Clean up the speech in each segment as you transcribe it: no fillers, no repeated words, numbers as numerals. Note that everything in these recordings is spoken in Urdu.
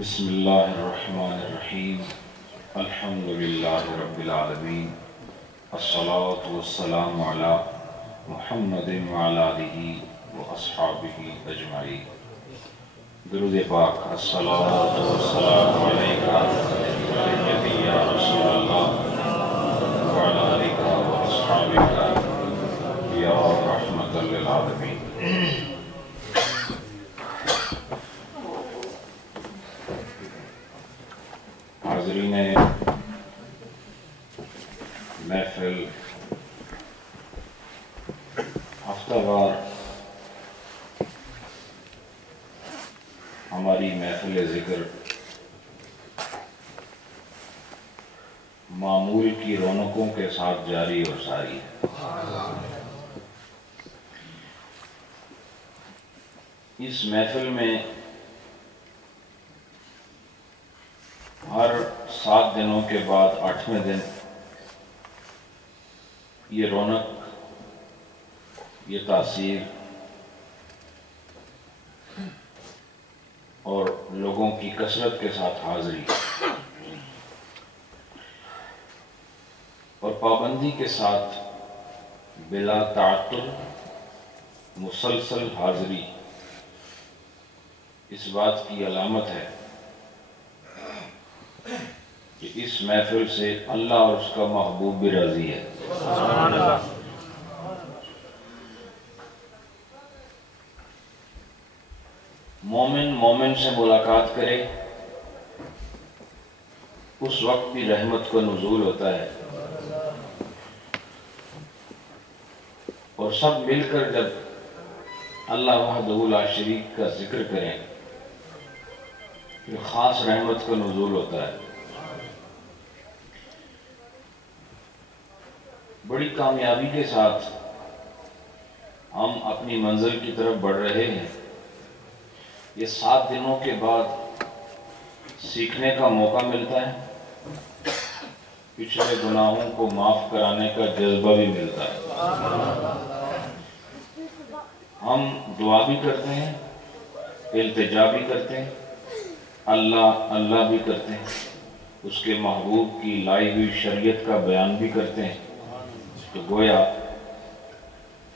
بسم اللہ الرحمن الرحیم الحمد للہ رب العالمین الصلاة والسلام علی محمد وعلی آلہ واصحابہ اجمعین۔ درود پاک۔ الصلاة والسلام علیکہ سیدی یا رسول اللہ وعلی آلہ واصحابہ یا رحمۃ للعالمین۔ حاضرین محفل، ہفتہ وار ہماری محفل ذکر معمول کی رونقوں کے ساتھ جاری اور ساری ہے۔ اس محفل میں ہر 7 دنوں کے بعد 8ویں دن یہ رونق، یہ تاثیر اور لوگوں کی کثرت کے ساتھ حاضری اور پابندی کے ساتھ بلا تعطل مسلسل حاضری اس بات کی علامت ہے کہ اس محفل سے اللہ اور اس کا محبوب بھی راضی ہے۔ مومن سے ملاقات کرے اس وقت بھی رحمت کا نزول ہوتا ہے، اور سب مل کر جب اللہ وحدہ لا شریک کا ذکر کریں پھر خاص رحمت کا نزول ہوتا ہے۔ بڑی کامیابی کے ساتھ ہم اپنی منزل کی طرف بڑھ رہے ہیں۔ یہ 7 دنوں کے بعد سیکھنے کا موقع ملتا ہے، پچھلے گناہوں کو معاف کرانے کا جذبہ بھی ملتا ہے۔ ہم دعا بھی کرتے ہیں، التجا بھی کرتے ہیں، اللہ اللہ بھی کرتے ہیں، اس کے محبوب کی لائی ہوئی شریعت کا بیان بھی کرتے ہیں، تو گویا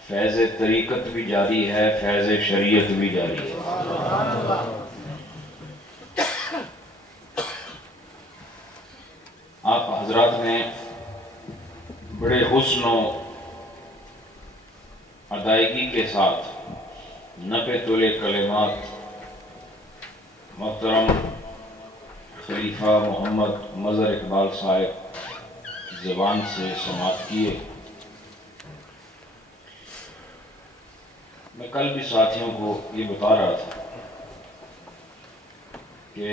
فیض طریقت بھی جاری ہے، فیض شریعت بھی جاری ہے۔ آپ حضرات نے بڑے حسن و ادائیگی کے ساتھ نپے تلے کلمات محترم خلیفہ محمد مظہر اقبال صاحب کی زبان سے سماعت کیے۔ میں کل بھی ساتھیوں کو یہ بتا رہا تھا کہ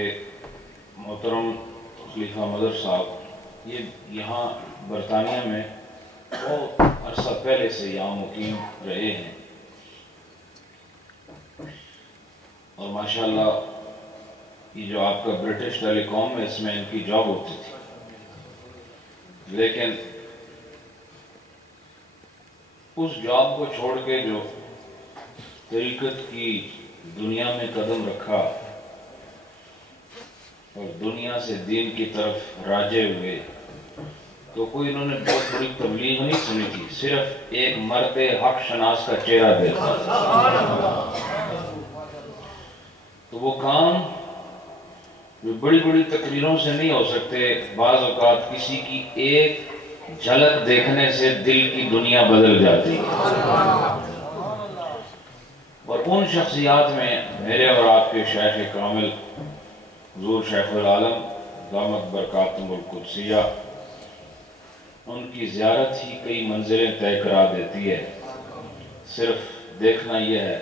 محترم خلیفہ مظہر صاحب یہ یہاں برطانیہ میں بہت عرصہ پہلے سے یہاں مقیم رہے ہیں، اور ماشاءاللہ یہ جو آپ کا برٹش ٹیلی کام ہے اس میں ان کی جاب ہوتی تھی، لیکن اس جاب کو چھوڑ کے جو طریقت کی دنیا میں قدم رکھا اور دنیا سے دین کی طرف راجے ہوئے، تو کوئی انہوں نے بہت بڑی تبلیغ نہیں سنی تھی، صرف ایک مرد حق شناس کا چہرہ دیکھا۔ تو وہ کام جو بڑی بڑی تقریروں سے نہیں ہو سکتے، بعض اوقات کسی کی ایک جھلک دیکھنے سے دل کی دنیا بدل جاتی ہے۔ اور ان شخصیات میں میرے اور آپ کے شیخ کامل حضور شیخ العالم دامت برکاتہم القدسیہ، ان کی زیارت ہی کئی منزلیں طے کرا دیتی ہے۔ صرف دیکھنا یہ ہے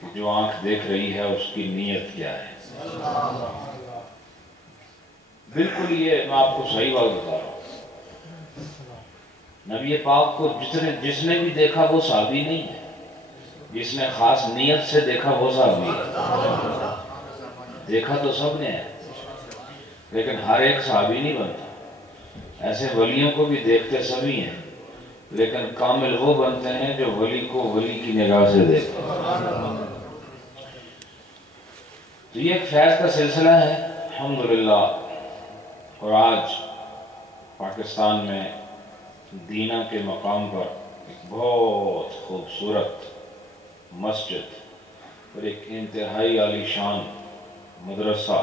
کہ جو آنکھ دیکھ رہی ہے اس کی نیت کیا ہے۔ بالکل یہ میں آپ کو صحیح بات بتا رہا ہوں، نبی پاک کو جس نے بھی دیکھا وہ صحابی نہیں ہے، جس نے خاص نیت سے دیکھا وہ صحابی ہے۔ دیکھا تو سب نے ہے لیکن ہر ایک صحابی نہیں بنتا۔ ایسے ولیوں کو بھی دیکھتے سبھی ہیں، لیکن کامل وہ بنتے ہیں جو ولی کو ولی کی نگاہ سے دیکھتے ہیں۔ تو یہ ایک فیض کا سلسلہ ہے الحمدللہ، اور آج پاکستان میں دینا کے مقام پر ایک بہت خوبصورت مسجد اور ایک انتہائی عالی شان مدرسہ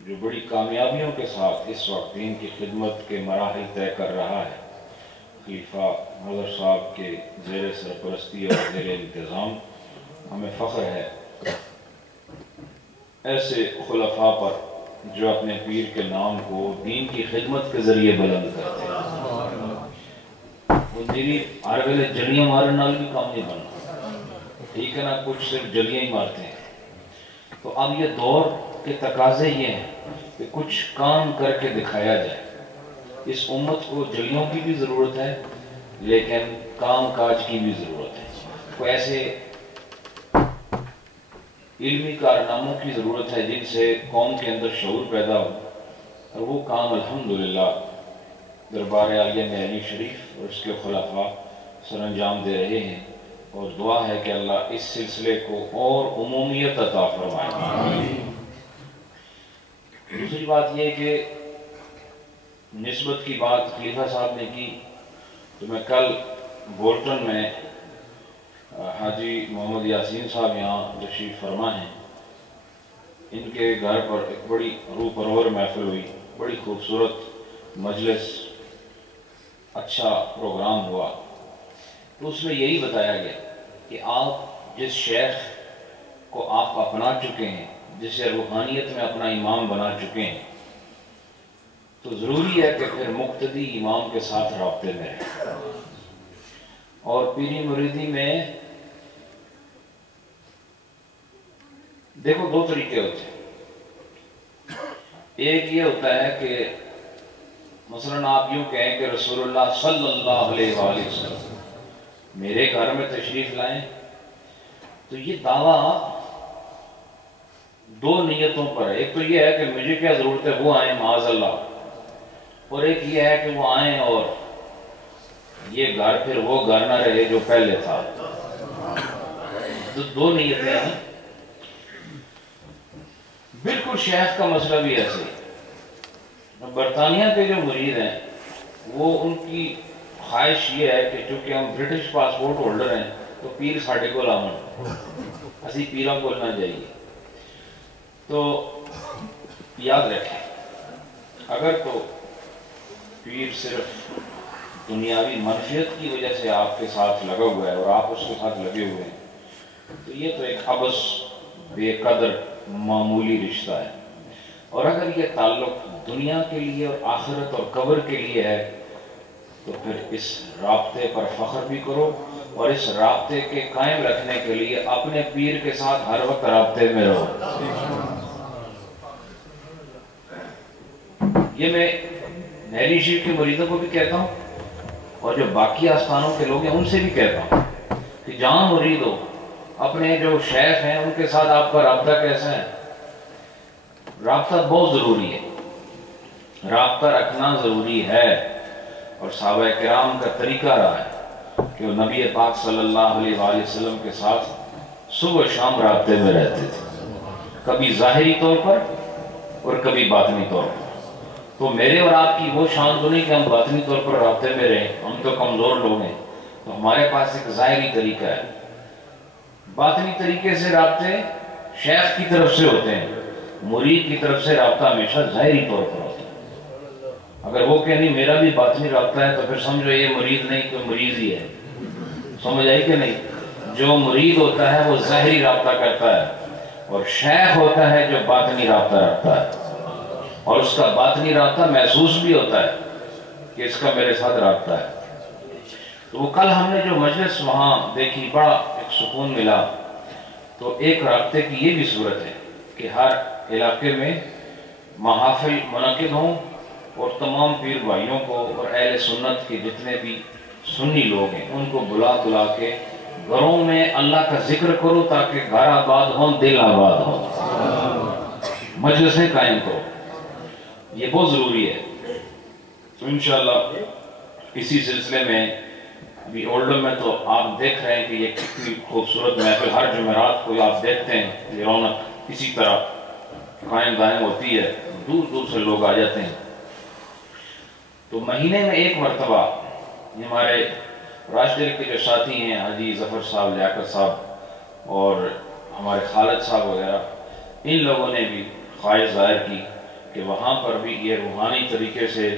جو بڑی کامیابیوں کے ساتھ اس وقت دین کی خدمت کے مراحل طے کر رہا ہے، خلیفہ مظہر صاحب کے زیر سرپرستی اور زیر انتظام، ہمیں فخر ہے ایسے خلفاء پر جو اپنے پیر کے نام کو دین کی خدمت کے ذریعے بلند کرتے ہیں۔ وہ دینی ہر ویلے جلیاں مارن نال بھی کام نہیں بننا، ٹھیک ہے نا، کچھ صرف جلیاں ہی مارتے ہیں۔ تو اب یہ دور کے تقاضے یہ ہیں کہ کچھ کام کر کے دکھایا جائے۔ اس امت کو جلیوں کی بھی ضرورت ہے لیکن کام کاج کی بھی ضرورت ہے، کوئی ایسے علمی کارناموں کی ضرورت ہے جن سے قوم کے اندر شعور پیدا ہو، اور وہ کام الحمدللہ دربار عالیہ میں علی شریف اور اس کے خلفاء سر انجام دے رہے ہیں، اور دعا ہے کہ اللہ اس سلسلے کو اور عمومیت عطا فرمائے۔ دوسری بات یہ کہ نسبت کی بات خلیفہ صاحب نے کی، تو میں کل بولٹن میں حاجی محمد یاسین صاحب یہاں تشریف فرما ہیں، ان کے گھر پر ایک بڑی روح پرور محفل ہوئی، بڑی خوبصورت مجلس، اچھا پروگرام ہوا۔ تو اس میں یہی بتایا گیا کہ آپ جس شیخ کو آپ اپنا چکے ہیں، جسے روحانیت میں اپنا امام بنا چکے ہیں، تو ضروری ہے کہ پھر مقتدی امام کے ساتھ رابطے میں رہیں۔ اور پیری مریدی میں دیکھو دو طریقے ہوتے ہیں۔ ایک یہ ہوتا ہے کہ مثلاً آپ یوں کہیں کہ رسول اللہ صلی اللہ علیہ وآلہ وسلم میرے گھر میں تشریف لائیں، تو یہ دعویٰ دو نیتوں پر ہے۔ ایک تو یہ ہے کہ مجھے کیا ضرورت ہے، وہ آئیں معاذ اللہ، اور ایک یہ ہے کہ وہ آئیں اور یہ گھر پھر وہ گھر نہ رہے جو پہلے تھا۔ دو نیتیں ہیں۔ بالکل شیخ کا مسئلہ بھی ایسے ہی۔ برطانیہ کے جو مرید ہیں وہ ان کی خواہش یہ ہے کہ چونکہ ہم برٹش پاسپورٹ ہولڈر ہیں تو پیر ساڑھے کو لامن اسی پیروں کو نہ جائیے۔ تو یاد رکھیں، اگر تو پیر صرف دنیاوی منفیت کی وجہ سے آپ کے ساتھ لگا ہوا ہے اور آپ اس کے ساتھ لگے ہوئے ہیں، تو یہ تو ایک عبث بے قدر معمولی رشتہ ہے۔ اور اگر یہ تعلق دنیا کے لیے اور آخرت اور قبر کے لیے ہے تو پھر اس رابطے پر فخر بھی کرو، اور اس رابطے کے قائم رکھنے کے لیے اپنے پیر کے ساتھ ہر وقت رابطے میں رہو۔ یہ میں نہری شریف کے مریدوں کو بھی کہتا ہوں، اور جو باقی آستانوں کے لوگ ہیں ان سے بھی کہتا ہوں کہ جہاں مرید ہو، اپنے جو شیخ ہیں ان کے ساتھ آپ کا رابطہ کیسا ہے؟ رابطہ بہت ضروری ہے، رابطہ رکھنا ضروری ہے۔ اور صحابہ کرام کا طریقہ رہا ہے کہ وہ نبی پاک صلی اللہ علیہ وآلہ وسلم کے ساتھ صبح شام رابطے میں رہتے تھے، کبھی ظاہری طور پر اور کبھی باطنی طور پر۔ تو میرے اور آپ کی وہ شان تو نہیں کہ ہم باطنی طور پر رابطے میں رہیں، ہم تو کمزور لوگ ہیں، تو ہمارے پاس ایک ظاہری طریقہ ہے۔ باطنی طریقے سے رابطے شیخ کی طرف سے ہوتے ہیں، مرید کی طرف سے رابطہ ہمیشہ ظاہری طور پر ہوتا ہے۔ اگر وہ کہ نہیں میرا بھی باطنی رابطہ ہے تو پھر سمجھو یہ مرید نہیں تو مریض ہی ہے، سمجھ آئی کہ نہیں؟ جو مرید ہوتا ہے وہ ظاہری رابطہ کرتا ہے، اور شیخ ہوتا ہے جو باطنی رابطہ رکھتا ہے، اور اس کا باطنی رابطہ محسوس بھی ہوتا ہے کہ اس کا میرے ساتھ رابطہ ہے۔ تو وہ کل ہم نے جو مجلس وہاں دیکھی، بڑا ایک سکون ملا۔ تو ایک رابطے کی یہ بھی صورت ہے کہ ہر علاقے میں محافل منعقد ہوں، اور تمام پیر بھائیوں کو اور اہل سنت کے جتنے بھی سنی لوگ ہیں ان کو بلا کے گھروں میں اللہ کا ذکر کرو تاکہ گھر آباد ہوں، دل آباد ہوں، مجلسیں قائم کرو، یہ بہت ضروری ہے۔ تو انشاءاللہ اسی سلسلے میں ابھی اولڈم میں تو آپ دیکھ رہے ہیں کہ یہ کتنی خوبصورت محفل، ہر جمعرات کو آپ دیکھتے ہیں یہ رونق اسی طرح قائم دائم ہوتی ہے، دور دور سے لوگ آ جاتے ہیں۔ تو مہینے میں ایک مرتبہ ہمارے راشدل کے جو ساتھی ہیں حاجی ظفر صاحب، لیاقت صاحب اور ہمارے خالد صاحب وغیرہ، ان لوگوں نے بھی خواہش ظاہر کی کہ وہاں پر بھی یہ روحانی طریقے سے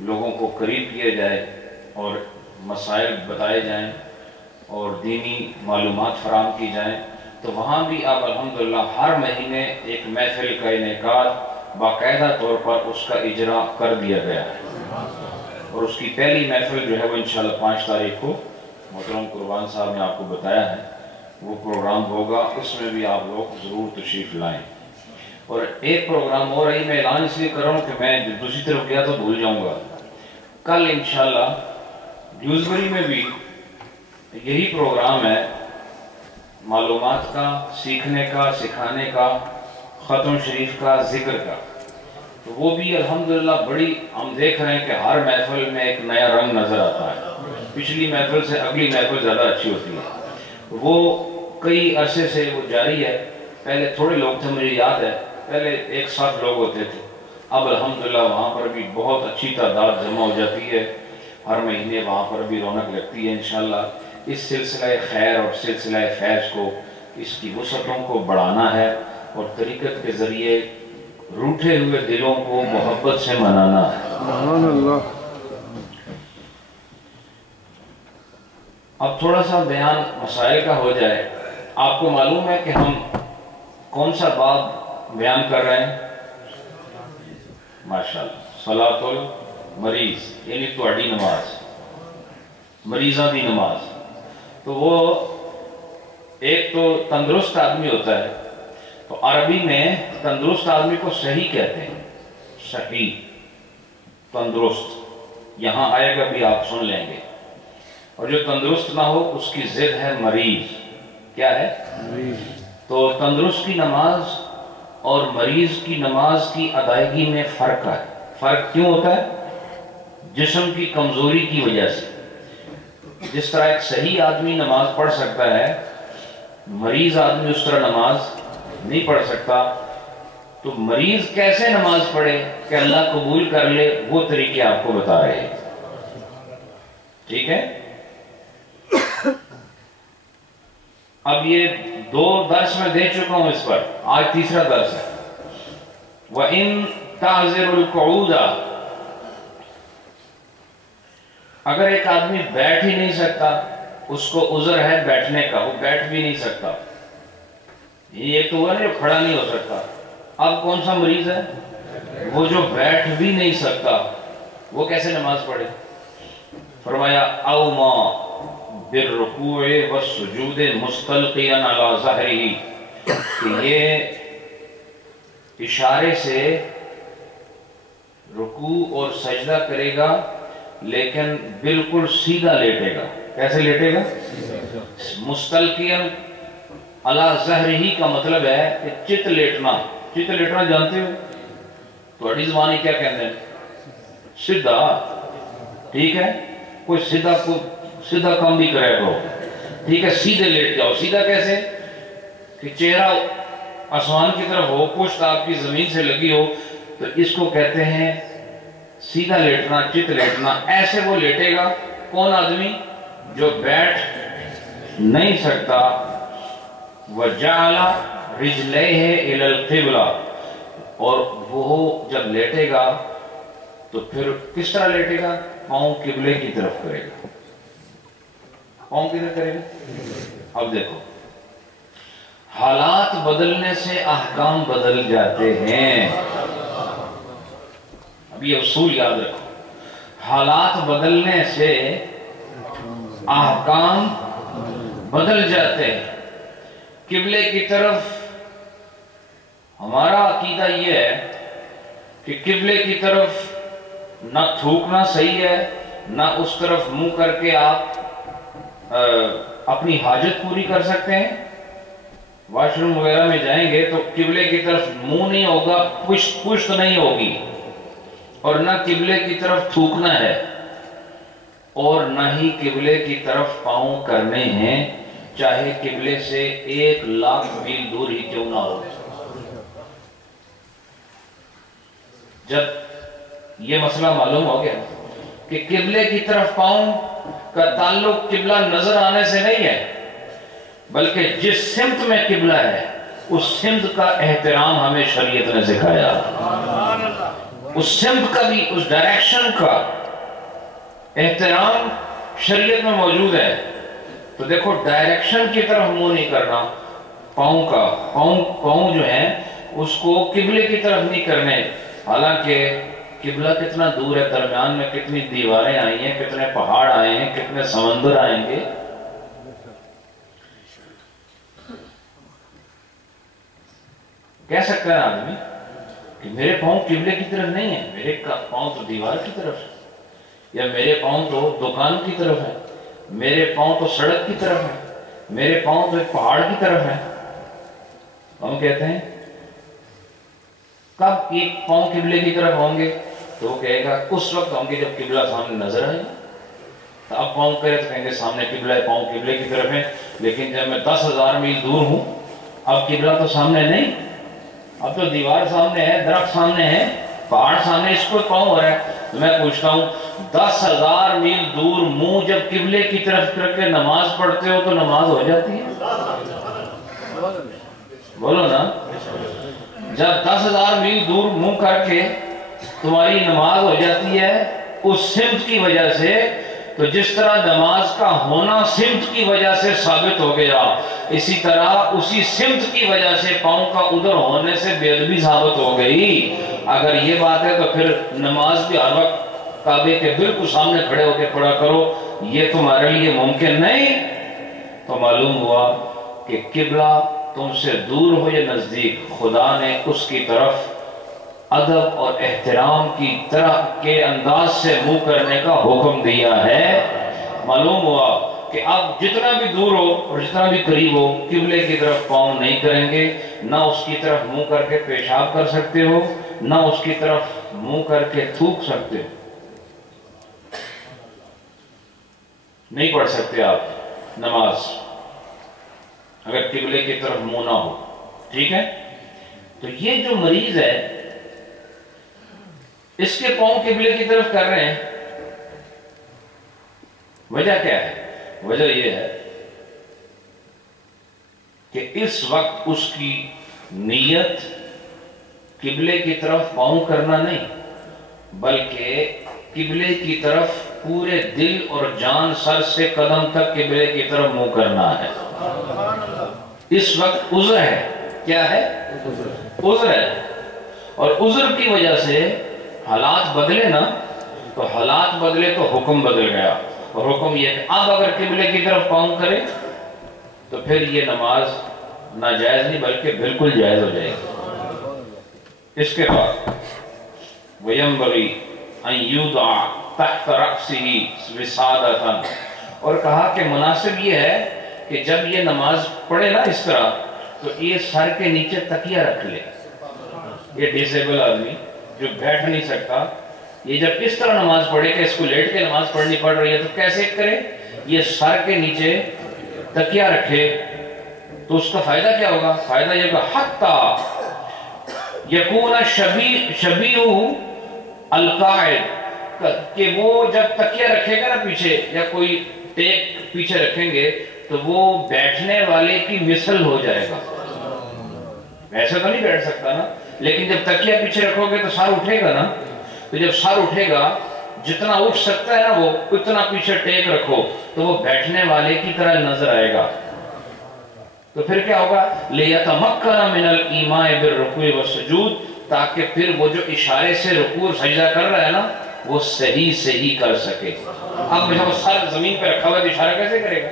لوگوں کو قریب کیا جائے اور مسائل بتائے جائیں اور دینی معلومات فراہم کی جائیں۔ تو وہاں بھی اب الحمدللہ ہر مہینے ایک محفل کا انعقاد باقاعدہ طور پر اس کا اجرا کر دیا گیا ہے، اور اس کی پہلی محفل جو ہے وہ انشاءاللہ 5 تاریخ کو محترم قربان صاحب نے آپ کو بتایا ہے وہ پروگرام ہوگا، اس میں بھی آپ لوگ ضرور تشریف لائیں۔ اور ایک پروگرام اور رہی، میں اعلان اس لیے کر رہا ہوں کہ میں دوسری طرف گیا تو بھول جاؤں گا، کل انشاءاللہ ڈیوزبری میں بھی یہی پروگرام ہے، معلومات کا، سیکھنے کا، سکھانے کا، ختم شریف کا، ذکر کا۔ تو وہ بھی الحمدللہ بڑی، ہم دیکھ رہے ہیں کہ ہر محفل میں ایک نیا رنگ نظر آتا ہے، پچھلی محفل سے اگلی محفل زیادہ اچھی ہوتی ہے۔ وہ کئی عرصے سے وہ جاری ہے، پہلے تھوڑے لوگ تھے، مجھے یاد ہے پہلے 160 لوگ ہوتے تھے، اب الحمدللہ وہاں پر بھی بہت اچھی تعداد جمع ہو جاتی ہے، ہر مہینے وہاں پر بھی رونق لگتی ہے انشاءاللہ۔ اس سلسلہ خیر اور سلسلہ فیض کو، اس کی وسعتوں کو بڑھانا ہے اور طریقت کے ذریعے روٹھے ہوئے دلوں کو محبت سے منانا ہے۔ سبحان اللہ۔ اب تھوڑا سا بیان مسائل کا ہو جائے۔ آپ کو معلوم ہے کہ ہم کون سا باب بیان کر رہے ہیں؟ ماشاءاللہ، صلاۃ المریض، یعنی تہاڈی نماز، مریضاں دی نماز۔ تو وہ ایک تو تندرست آدمی ہوتا ہے، تو عربی میں تندرست آدمی کو صحیح کہتے ہیں، صحیح، تندرست، یہاں آئے گا بھی آپ سن لیں گے۔ اور جو تندرست نہ ہو اس کی ضد ہے مریض۔ کیا ہے؟ تو تندرست کی نماز اور مریض کی نماز کی ادائیگی میں فرق ہے۔ فرق کیوں ہوتا ہے؟ جسم کی کمزوری کی وجہ سے۔ جس طرح ایک صحیح آدمی نماز پڑھ سکتا ہے، مریض آدمی اس طرح نماز نہیں پڑھ سکتا۔ تو مریض کیسے نماز پڑھے کہ اللہ قبول کر لے، وہ طریقے آپ کو بتا رہے ہیں، ٹھیک ہے؟ اب یہ 2 درس میں دے چکا ہوں اس پر، آج تیسرا درس ہے۔ وَإِن تَعْذِرُ الْقُعُودَ، اگر ایک آدمی بیٹھ ہی نہیں سکتا، اس کو عذر ہے بیٹھنے کا، وہ بیٹھ بھی نہیں سکتا، یہ تو وہ نہیں کھڑا نہیں ہو سکتا۔ اب کون سا مریض ہے؟ وہ جو بیٹھ بھی نہیں سکتا، وہ کیسے نماز پڑھے؟ فرمایا او ما بالرکوع والسجود مستلقیا علی ظہرہ، کہ یہ اشارے سے رکوع اور سجدہ کرے گا لیکن بالکل سیدھا لیٹے گا۔ کیسے لیٹے گا؟ مستلقیا علی ظہرہ کا مطلب ہے کہ چت لیٹنا۔ چت لیٹنا جانتے ہو؟ تھوڑی زبانی کیا کہتے ہیں؟ سیدھا، ٹھیک ہے؟ کوئی سیدھا کام بھی کرے تو ٹھیک ہے، سیدھے لیٹ جاؤ۔ سیدھا کیسے؟ کہ چہرہ آسمان کی طرف ہو، پشت آپ کی زمین سے لگی ہو، تو اس کو کہتے ہیں سیدھا لیٹنا، چت لیٹنا۔ ایسے وہ لیٹے گا کون آدمی؟ جو بیٹھ نہیں سکتا۔ وَجَعَلَ رِجْلَيْهِ إِلَى الْقِبْلَةِ، اور وہ جب لیٹے گا تو پھر کس طرح لیٹے گا؟ پاؤں قبلے کی طرف کرے گا۔ پاؤں کی طرف کرے گا۔ اب دیکھو، حالات بدلنے سے احکام بدل جاتے ہیں۔ اب یہ اصول یاد رکھو، حالات بدلنے سے احکام بدل جاتے ہیں۔ قبلے کی طرف ہمارا عقیدہ یہ ہے کہ قبلے کی طرف نہ تھوکنا صحیح ہے، نہ اس طرف منہ کر کے آپ اپنی حاجت پوری کر سکتے ہیں۔ واش روم وغیرہ میں جائیں گے تو قبلے کی طرف منہ نہیں ہوگا، پشت نہیں ہوگی، اور نہ قبلے کی طرف تھوکنا ہے، اور نہ ہی قبلے کی طرف پاؤں کرنے ہیں، چاہے قبلے سے 1,00,000 میل دور ہی کیوں نہ ہو۔ جب یہ مسئلہ معلوم ہو گیا کہ قبلے کی طرف پاؤں کا تعلق قبلہ نظر آنے سے نہیں ہے، بلکہ جس سمت میں قبلہ ہے اس سمت کا احترام ہمیں شریعت نے سکھایا، اس سمت کا بھی، اس ڈائریکشن کا احترام شریعت میں موجود ہے۔ تو دیکھو ڈائریکشن کی طرف منہ نہیں کرنا، پاؤں کا، پاؤں جو ہیں اس کو قبلے کی طرف نہیں کرنے، حالانکہ قبلہ کتنا دور ہے، درمیان میں کتنی دیواریں آئی ہیں، کتنے پہاڑ آئے ہیں، کتنے سمندر آئیں گے۔ کہہ سکتا ہے آدمی کہ میرے پاؤں قبلے کی طرف نہیں ہیں، میرے پاؤں تو دیوار کی طرف ہے، یا میرے پاؤں تو دکان کی طرف ہے، میرے پاؤں تو سڑک کی طرف ہے، میرے پاؤں تو ایک پہاڑ کی طرف ہے۔ ہم کہتے ہیں کب ایک پاؤں قبلے کی طرف ہوں گے؟ تو وہ کہے گا اس وقت ہوں گے جب قبلہ سامنے نظر آئے گا۔ تو اب پاؤں کرے تو کہیں گے سامنے قبلہ ہے، پاؤں قبلے کی طرف ہے، لیکن جب میں 10,000 میل دور ہوں اب قبلہ تو سامنے نہیں، اب تو دیوار سامنے ہے، درخت سامنے ہے، پہاڑ سامنے، اس کو پاؤں ہو رہا ہے۔ تو میں پوچھتا ہوں 10,000 میل دور منہ جب قبلے کی طرف کر کے نماز پڑھتے ہو تو نماز ہو جاتی ہے؟ بولو نا، جب 10,000 میل دور منہ کر کے تمہاری نماز ہو جاتی ہے اس سمت کی وجہ سے، تو جس طرح نماز کا ہونا سمت کی وجہ سے ثابت ہو گیا، اسی طرح اسی سمت کی وجہ سے پاؤں کا ادھر ہونے سے بے ادبی ثابت ہو گئی۔ اگر یہ بات ہے تو پھر نماز بھی ہر وقت کعبے کے بالکل سامنے کھڑے ہو کے پڑھا کرو، یہ تمہارے لیے ممکن نہیں۔ تو معلوم ہوا کہ قبلہ تم سے دور ہو یا نزدیک، خدا نے اس کی طرف ادب اور احترام کی طرح کے انداز سے منہ کرنے کا حکم دیا ہے۔ معلوم ہوا کہ اب جتنا بھی دور ہو اور جتنا بھی قریب ہو قبلے کی طرف پاؤں نہیں کریں گے، نہ اس کی طرف منہ کر کے پیشاب کر سکتے ہو، نہ اس کی طرف منہ کر کے تھوک سکتے ہو، نہیں پڑھ سکتے آپ نماز اگر قبلے کی طرف منہ نہ ہو، ٹھیک ہے؟ تو یہ جو مریض ہے اس کے پاؤں قبلے کی طرف کر رہے ہیں، وجہ کیا ہے؟ وجہ یہ ہے کہ اس وقت اس کی نیت قبلے کی طرف پاؤں کرنا نہیں، بلکہ قبلے کی طرف پورے دل اور جان، سر سے قدم تک قبلے کی طرف منہ کرنا ہے۔ اس وقت عذر ہے، کیا ہے؟ عذر ہے، اور عذر کی وجہ سے حالات بدلے نا، تو حالات بدلے تو حکم بدل گیا، اور حکم یہ کہ اب اگر قبلے کی طرف پاؤں کرے تو پھر یہ نماز ناجائز نہیں بلکہ بالکل جائز ہو جائے گی۔ اس کے بعد وَيَنْبَغِي أَنْ يُوضَعَ تَحْتَ رَأْسِهِ وِسَادَةً، اور کہا کہ مناسب یہ ہے کہ جب یہ نماز پڑھے نا اس طرح تو یہ سر کے نیچے تکیہ رکھ لے۔ یہ ڈیسیبل آدمی جو بیٹھ نہیں سکتا، یہ جب اس طرح نماز پڑھے کہ اس کو لیٹ کے نماز پڑھنی پڑ رہی ہے تو کیسے کرے؟ یہ سر کے نیچے تکیہ رکھے، تو اس کا فائدہ کیا ہوگا؟ فائدہ یہ کہ حتی یکون شبیہ القاعد، کہ وہ جب تکیہ رکھے گا نا پیچھے، یا کوئی ٹیک پیچھے رکھیں گے تو وہ بیٹھنے والے کی مثل ہو جائے گا۔ ایسے تو نہیں بیٹھ سکتا نا، لیکن جب تکیہ پیچھے رکھو گے تو سر اٹھے گا نا، تو جب سر اٹھے گا جتنا اٹھ سکتا ہے نا وہ اتنا پیچھے ٹیک رکھو تو وہ بیٹھنے والے کی طرح نظر آئے گا۔ تو پھر کیا ہوگا؟ لِيَتَمَكَّنَ مِنَ الْإِيمَاءِ بِالرُّكُوعِ وَالسُّجُودِ، تاکہ پھر وہ جو اشارے سے رکوع اور سجدہ کر رہا ہے نا وہ صحیح کر سکے۔ اب وہ سر زمین پہ رکھا ہوا ہے تو اشارہ کیسے کرے گا؟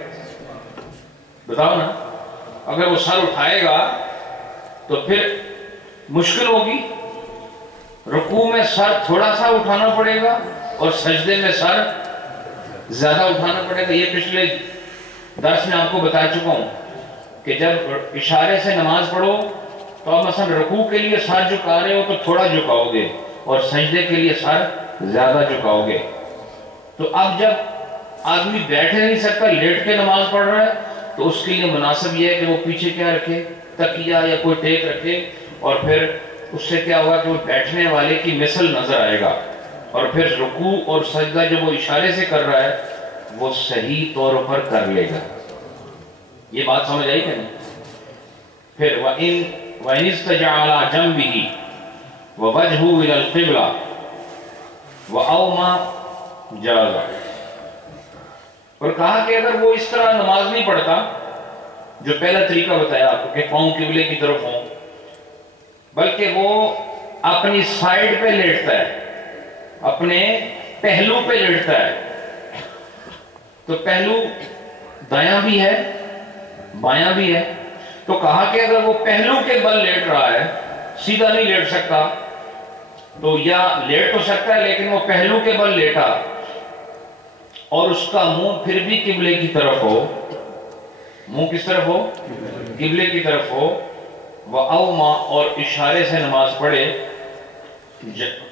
بتاؤ نا، اگر وہ سر اٹھائے گا تو پھر مشکل ہوگی، رکوع میں سر تھوڑا سا اٹھانا پڑے گا اور سجدے میں سر زیادہ اٹھانا پڑے گا۔ یہ پچھلے درس میں آپ کو بتا چکا ہوں کہ جب اشارے سے نماز پڑھو تو آپ مثلا رکوع کے لیے سر جھکا رہے ہو تو تھوڑا جھکاؤ گے، اور سجدے کے لیے سر زیادہ جھکاؤ گے۔ تو اب جب آدمی بیٹھ نہیں سکتا، لیٹ کے نماز پڑھ رہا ہے، تو اس کے لیے مناسب یہ ہے کہ وہ پیچھے کیا رکھے، تکیہ یا کوئی ٹیک رکھے، اور پھر اس سے کیا ہوگا کہ وہ بیٹھنے والے کی مثل نظر آئے گا، اور پھر رکوع اور سجدہ جو وہ اشارے سے کر رہا ہے وہ صحیح طور پر کر لے گا۔ یہ بات سمجھ آئی کہ نہیں؟ پھر وَإِنِ اسْتَجَعَ عَلَىٰ جَنْبِهِ وَوَجْهُ إِلَى الْقِبْلَةِ وَأَوْمَا جَازَ، اور کہا کہ اگر وہ اس طرح نماز نہیں پڑھتا جو پہلا طریقہ بتایا آپ کو کہ پاؤں قبلے کی طرف ہوں، بلکہ وہ اپنی سائیڈ پہ لیٹتا ہے، اپنے پہلو پہ لیٹتا ہے، تو پہلو دایاں بھی ہے بایاں بھی ہے، تو کہا کہ اگر وہ پہلو کے بل لیٹ رہا ہے، سیدھا نہیں لیٹ سکتا، تو یا لیٹ تو سکتا ہے لیکن وہ پہلو کے بل لیٹا اور اس کا منہ پھر بھی قبلے کی طرف ہو، منہ کس طرف ہو؟ قبلے کی طرف ہو، وَأَوْمَا اور اشارے سے نماز پڑھے،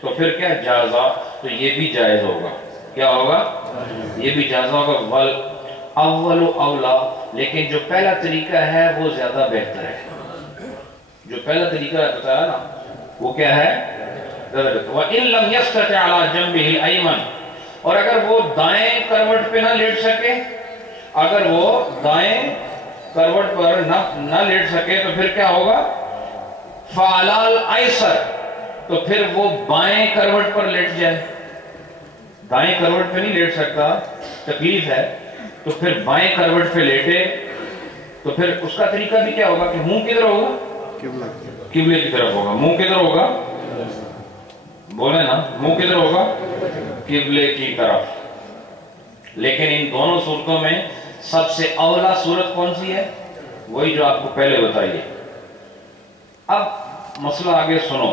تو پھر کیا جازا، تو یہ بھی جائز ہوگا۔ کیا ہوگا؟ یہ بھی جائز ہوگا۔ وَالْأَوَّلُ أَوْلَى، لیکن جو پہلا طریقہ ہے وہ زیادہ بہتر ہے۔ جو پہلا طریقہ بتایا نا وہ کیا ہے؟ وَإِن لَمْ يَسْتَطِعْ عَلَىٰ جَنْبِهِ الْأَيْمَنِ، اور اگر وہ دائیں کروٹ پہ نہ لیٹ سکے، اگر وہ دائیں کروٹ پر نہ لیٹ سکے تو پھر کیا ہوگا؟ فَعَلَى الْأَيْسَرِ، تو پھر وہ بائیں کروٹ پر لیٹ جائے۔ دائیں کروٹ پہ نہیں لیٹ سکتا، تکلیف ہے، تو پھر بائیں کروٹ پہ لیٹے، تو پھر اس کا طریقہ بھی کیا ہوگا کہ منہ کدھر ہوگا؟ قبلے کی طرف ہوگا۔ منہ کدھر ہوگا؟ بولے نا، منہ کدھر ہوگا؟ قبلے کی طرف۔ لیکن ان دونوں صورتوں میں سب سے اولا صورت کون سی ہے؟ وہی جو آپ کو پہلے بتائیے۔ اب مسئلہ آگے سنو۔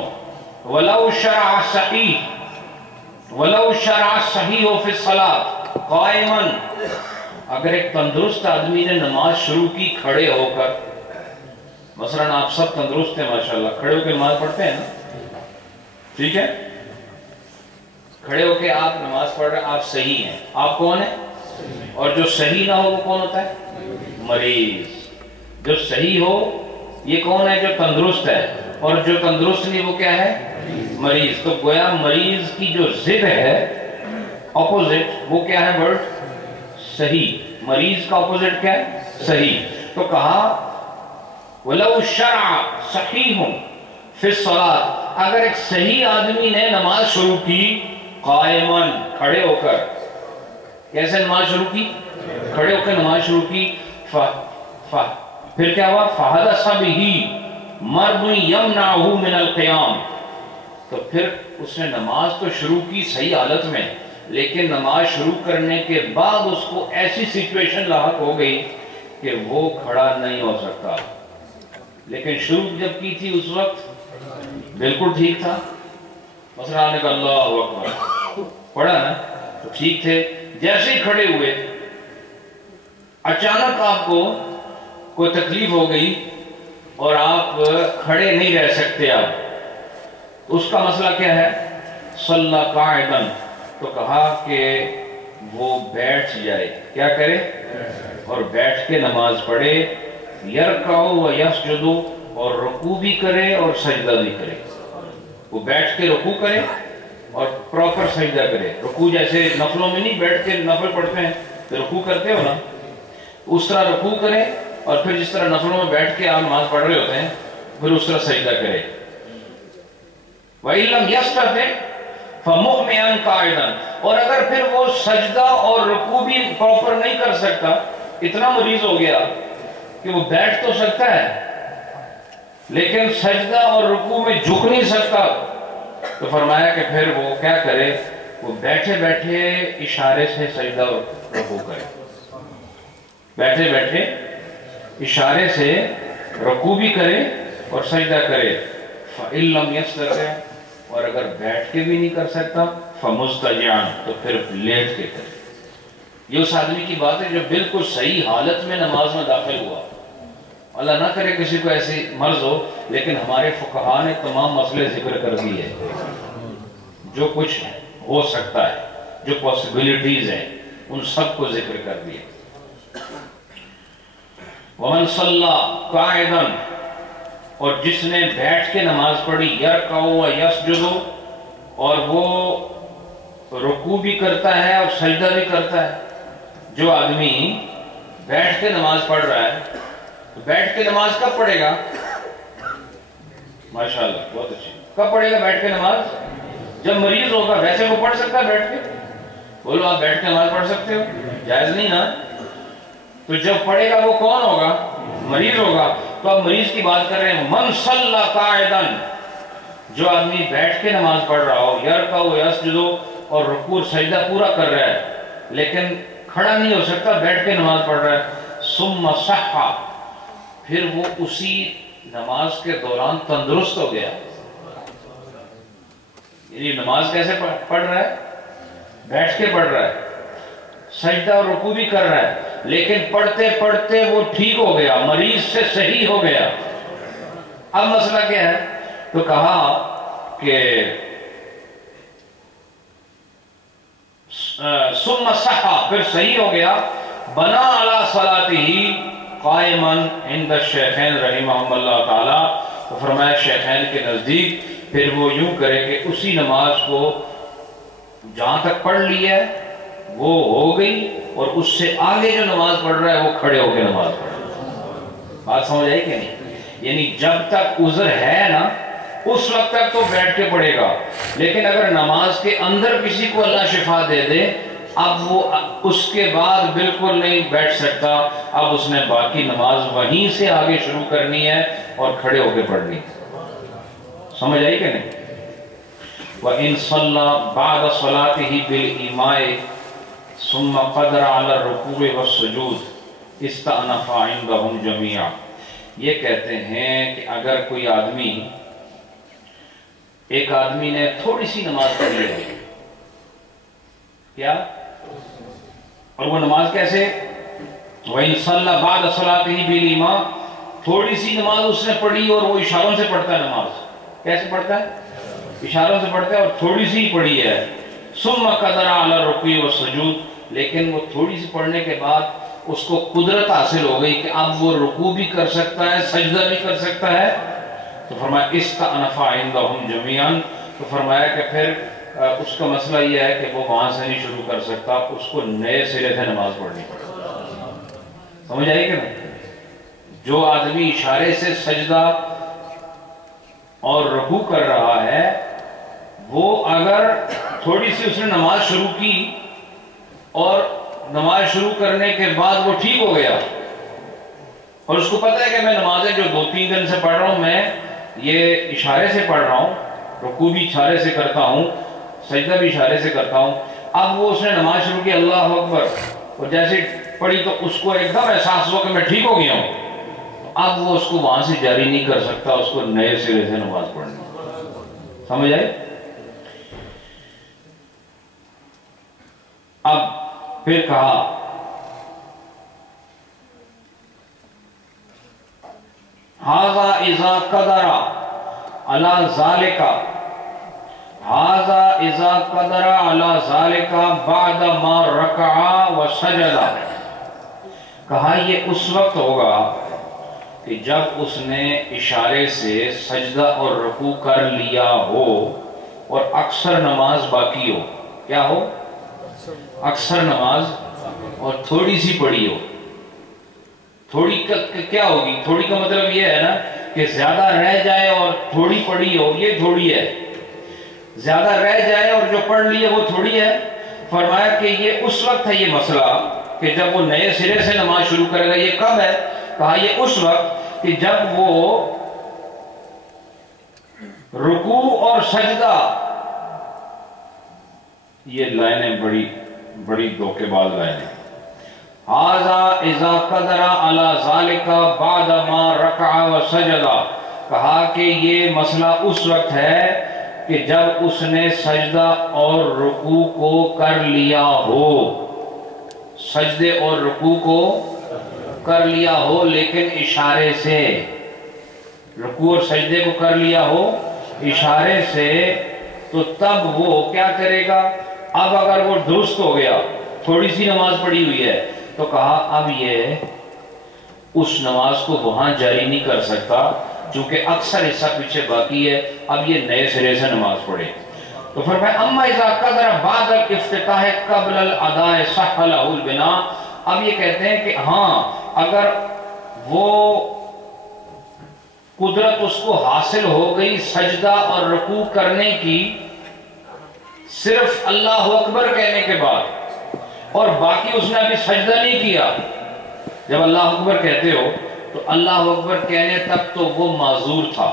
وَلَوْ شَرَعَ صَحِيحٌ وَلَوْ شَرَعَ صَحِيحٌ فِي الصَّلَاةِ قَائِمًا، اگر ایک تندرست آدمی نے نماز شروع کی کھڑے ہو کر، مثلا آپ سب تندرست ہیں ماشاءاللہ، کھڑے ہو کے نماز پڑھتے ہیں نا، ٹھیک ہے، کھڑے ہو کے آپ نماز پڑھ رہے ہیں، آپ صحیح ہیں، آپ کون ہیں؟ اور جو صحیح نہ ہو وہ کون ہوتا ہے؟ مریض۔ جو صحیح ہو یہ کون ہے؟ جو تندرست ہے، اور جو تندرست نہیں وہ کیا ہے؟ مریض۔ تو گویا مریض کی جو ضد ہے، اپوزٹ، وہ کیا ہے ورڈ؟ صحیح۔ مریض کا اپوزٹ کیا ہے؟ صحیح۔ تو کہا وَلَوْ شَرَعَ صَحِيحٌ فِي الصَّلَاةِ، اگر ایک صحیح آدمی نے نماز شروع کی قائماً، کھڑے ہو کر، کیسے نماز شروع کی؟ کھڑے ہو کر نماز شروع کی، پھر کیا ہوا؟ فَحَدَثَ بِهِ مَرْضٌ يَمْنَعُهُ مِنَ الْقِيَامِ، تو پھر اس نے نماز تو شروع کی صحیح حالت میں، لیکن نماز شروع کرنے کے بعد اس کو ایسی سچویشن لاحق ہو گئی کہ وہ کھڑا نہیں ہو سکتا، لیکن شروع جب کی تھی اس وقت بالکل ٹھیک تھا۔ مثلا آپ نے کہا اللہ اکبر، پڑھا نا تو ٹھیک تھے، جیسے ہی کھڑے ہوئے اچانک آپ کو کوئی تکلیف ہو گئی اور آپ کھڑے نہیں رہ سکتے، آپ اس کا مسئلہ کیا ہے؟ صلی قاعداً، تو کہا کہ وہ بیٹھ جائے، کیا کرے؟ اور بیٹھ کے نماز پڑھے، یرکع و یسجد، اور رکوع بھی کرے اور سجدہ بھی کرے۔ وہ بیٹھ کے رکوع کرے اور پراپر سجدہ کرے۔ رکوع جیسے نفلوں میں نہیں بیٹھ کے نفل پڑھتے ہیں تو رکوع کرتے ہو نا، اس طرح رکوع کرے، اور پھر جس طرح نفلوں میں بیٹھ کے آپ نماز پڑھ رہے ہوتے ہیں پھر اس طرح سجدہ کرے۔ وَإِن لَمْ يَسْتَطِعْ فَمُؤْمِنًا قَاعِدًا، اور اگر پھر وہ سجدہ اور رکوع بھی پراپر نہیں کر سکتا، اتنا مریض ہو گیا کہ وہ بیٹھ تو سکتا ہے لیکن سجدہ اور رکوع میں جھک نہیں سکتا، تو فرمایا کہ پھر وہ کیا کرے؟ وہ بیٹھے بیٹھے اشارے سے سجدہ اور رکوع کرے، بیٹھے بیٹھے اشارے سے رکوع بھی کرے اور سجدہ کرے۔ فَإِن لَمْ يَسْتَطِعْ، اور اگر بیٹھ کے بھی نہیں کر سکتا، فَمُسْتَجِعًا، تو پھر لیٹ کے کرے۔ یہ اس آدمی کی بات ہے جو بالکل صحیح حالت میں نماز میں داخل ہوا، اللہ نہ کرے کسی کو ایسی مرض ہو، لیکن ہمارے فقہاء نے تمام مسئلے ذکر کر دیے ہیں جو کچھ ہو سکتا ہے، جو پاسبلٹیز ہیں ان سب کو ذکر کر دیا۔ وَمَنْ صَلَّى قَاعِدًا، اور جس نے بیٹھ کے نماز پڑھی، يَرْكَعُ وَيَسْجُدُ، اور وہ رکوع بھی کرتا ہے اور سجدہ بھی کرتا ہے۔ جو آدمی بیٹھ کے نماز پڑھ رہا ہے تو بیٹھ کے نماز کب پڑھے گا؟ ماشاءاللہ، بہت اچھی۔ کب پڑھے گا بیٹھ کے نماز؟ جب مریض ہوگا۔ ویسے وہ پڑھ سکتا ہے بیٹھ کے؟ بولو آپ بیٹھ کے نماز پڑھ سکتے ہو؟ جائز نہیں نا۔ تو جب پڑھے گا وہ کون ہوگا؟ مریض ہوگا۔ تو اب مریض کی بات کر رہے ہیں۔ من صلی قاعدًا، جو آدمی بیٹھ کے نماز پڑھ رہا ہو، یرکع و یسجد، اور رکوع اور سجدہ پورا کر رہا ہے لیکن کھڑا نہیں ہو سکتا، بیٹھ کے نماز پڑھ رہا ہے، ثم صح، پھر وہ اسی نماز کے دوران تندرست ہو گیا۔ یعنی نماز کیسے پڑھ رہا ہے؟ بیٹھ کے پڑھ رہا ہے، سجدہ اور رکوع بھی کر رہا ہے، لیکن پڑھتے پڑھتے وہ ٹھیک ہو گیا، مریض سے صحیح ہو گیا۔ اب مسئلہ کیا ہے؟ تو کہا کہ ثم صح، پھر صحیح ہو گیا، بنا علی صلاتہ قائما عند الشیخین رحمہم اللہ تعالی، تو فرمایا شیخین کے نزدیک پھر وہ یوں کرے کہ اسی نماز کو جہاں تک پڑھ لی ہے وہ ہو گئی، اور اس سے آگے جو نماز پڑھ رہا ہے وہ کھڑے ہو کے نماز پڑھ رہا ہے۔ بات سمجھ آئی کہ نہیں؟ یعنی جب تک عذر ہے نا اس وقت تک تو بیٹھ کے پڑھے گا، لیکن اگر نماز کے اندر کسی کو اللہ شفا دے دے، اب وہ اس کے بعد بالکل نہیں بیٹھ سکتا، اب اس نے باقی نماز وہیں سے آگے شروع کرنی ہے اور کھڑے ہو کے پڑھنی ہے۔ سمجھ آئی کہ نہیں؟ وَإِن صَلَّى بَعْدَ صَلَاتِهِ بِالْإِمَاءِ ثُمَّ قَدَرَ عَلَى الرُّكُوعِ وَالسُّجُودِ اسْتَأْنَفَ عِنْدَهُمْ جَمِيعًا۔ یہ کہتے ہیں کہ اگر کوئی آدمی، ایک آدمی نے تھوڑی سی نماز پڑھ لی ہے، کیا؟ اور وہ نماز کیسے؟ وَإِن صَلَّى بَعْدَ صَلَاتِهِ بِالْإِمَاءِ، تھوڑی سی نماز اس نے پڑھی اور وہ اشاروں سے پڑھتا ہے نماز۔ کیسے پڑھتا ہے؟ اشاروں سے پڑھتا ہے، اور تھوڑی سی پڑھی ہے۔ ثُمَّ قَدَرَ عَلَى الرُّكُوعِ وَالسُّجُودِ، لیکن وہ تھوڑی سی پڑھنے کے بعد اس کو قدرت حاصل ہو گئی کہ اب وہ رکوع بھی کر سکتا ہے، سجدہ بھی کر سکتا ہے، تو فرمایا اسْتَأْنَفَ عِنْدَهُمْ جَمِيعًا، تو فرمایا کہ پھر اس کا مسئلہ یہ ہے کہ وہ وہاں سے نہیں شروع کر سکتا، اس کو نئے سرے سے نماز پڑھنی پڑے گی۔ سمجھ آئی کہ نہیں؟ جو آدمی اشارے سے سجدہ اور رکوع کر رہا ہے، وہ اگر تھوڑی سی اس نے نماز شروع کی اور نماز شروع کرنے کے بعد وہ ٹھیک ہو گیا، اور اس کو پتہ ہے کہ میں نمازیں جو 2-3 دن سے پڑھ رہا ہوں، میں یہ اشارے سے پڑھ رہا ہوں، رکوع بھی اشارے سے کرتا ہوں، سجدہ بھی اشارے سے کرتا ہوں، اب وہ اس نے نماز شروع کی اللہ اکبر، اور جیسے پڑھی تو اس کو ایک دم احساس ہوا کہ میں ٹھیک ہو گیا ہوں، اب وہ اس کو وہاں سے جاری نہیں کر سکتا، اس کو نئے سرے سے نماز پڑھنی۔ سمجھ آئے؟ اب پھر کہا ہذا اذا قدر علی ذالک، ہذا اذا قدر علی ذالک بعد ما رکع وسجد، کہا یہ اس وقت ہوگا کہ جب اس نے اشارے سے سجدہ اور رکوع کر لیا ہو اور اکثر نماز باقی ہو۔ کیا ہو؟ اکثر نماز اور تھوڑی سی پڑھی ہو۔ تھوڑی کیا ہوگی؟ تھوڑی کا مطلب یہ ہے نا کہ زیادہ رہ جائے اور تھوڑی پڑھی ہو، یہ تھوڑی ہے۔ زیادہ رہ جائے اور جو پڑھ لی ہے وہ تھوڑی ہے۔ فرمایا کہ یہ اس وقت ہے یہ مسئلہ کہ جب وہ نئے سرے سے نماز شروع کرے گا۔ یہ کب ہے؟ کہا یہ اس وقت کہ جب وہ رکوع اور سجدہ، یہ لائنیں بڑی دھوکے باز لائنیں، ھذا اذا قدر علی ذالک بعد ما رکع وسجد، کہا کہ یہ مسئلہ اس وقت ہے کہ جب اس نے سجدہ اور رکوع کو کر لیا ہو، سجدے اور رکوع کو کر لیا ہو لیکن اشارے سے، رکوع اور سجدے کو کر لیا ہو اشارے سے، تو تب وہ کیا کرے گا؟ اب اگر وہ درست ہو گیا تھوڑی سی نماز پڑھی ہوئی ہے، تو کہا اب یہ اس نماز کو وہاں جاری نہیں کر سکتا چونکہ اکثر حصہ پیچھے باقی ہے، اب یہ نئے سرے سے نماز پڑھے۔ تو فرمایا اما اذا قدر بعد الافتتاح قبل الاداء صح له البناء، اب یہ کہتے ہیں کہ ہاں اگر وہ قدرت اس کو حاصل ہو گئی سجدہ اور رکوع کرنے کی صرف اللہ اکبر کہنے کے بعد، اور باقی اس نے ابھی سجدہ نہیں کیا، جب اللہ اکبر کہتے ہو تو اللہ اکبر کہنے تک تو وہ معذور تھا،